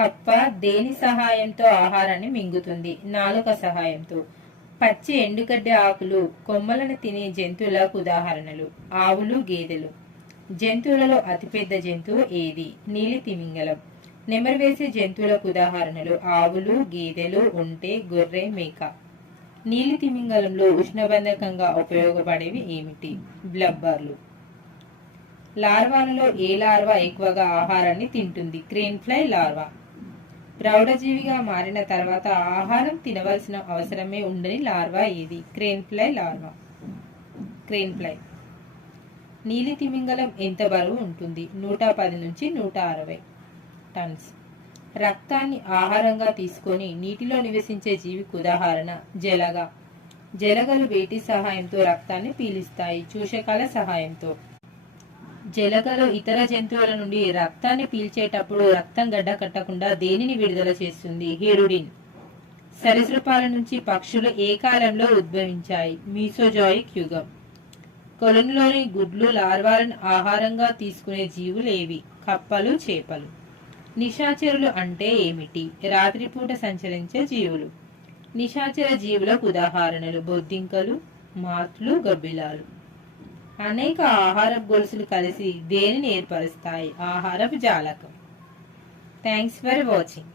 కప్ప దేని సహాయంతో ఆహారాన్ని మింగుతుంది? నాలుక సహాయంతో. పచ్చి ఎండుగడ్డి ఆకులు, కొమ్మలను తినే జంతువులకు ఉదాహరణలు. ఆవులు, గేదెలు. జంతువులలో అతిపెద్ద జంతువు ఏది? నీలి తిమింగలం. నెమరు వేసే జంతువులకు ఉదాహరణలు. ఆవులు, గేదెలు, ఒంటె, గొర్రె, మేక. నీలి తిమింగలంలో ఉష్ణబంధకంగా ఉపయోగపడేవి ఏమిటి? బ్లబ్బర్లు. లార్వాలలో ఏ లార్వా ఎక్కువగా ఆహారాన్ని తింటుంది? Crane fly larva. ప్రౌఢజీవిగా మారిన తర్వాత ఆహారం తినవలసిన అవసరమే ఉండని లార్వా ఏది? Crane fly larva. Crane fly. నీలి తిమింగలం ఎంత బరువు ఉంటుంది? 110 నుంచి 160 టన్స్. రక్తాన్ని ఆహారంగా తీసుకొని నీటిలో నివసించే జీవికి ఉదాహరణ జలగ. జలగలు వేటి సహాయంతో రక్తాన్ని పీలుస్తాయి? చూషకాల సహాయంతో. జలగలు ఇతర జంతువుల నుండి రక్తాన్ని పీల్చేటప్పుడు రక్తం గడ్డ కట్టకుండా దేనిని విడుదల చేస్తుంది? హెరుడిన్. సరీసృపాల నుంచి పక్షులు ఏ కాలంలో ఉద్భవించాయి? మీసోజాయిక్ యుగం. కొలనులోని గుడ్లు లార్వాలను ఆహారంగా తీసుకునే జీవులు ఏవి? కప్పలు, చేపలు. నిశాచరులు అంటే ఏమిటి? రాత్రిపూట సంచరించే జీవులు. నిశాచర జీవులకు ఉదాహరణలు. బొద్దింకలు, మాత్లు, గబ్బిలాలు. అనేక ఆహారపు గొలుసులు కలిసి దేనిని ఏర్పరుస్తాయి? ఆహారపు జాలకం. Thanks for watching.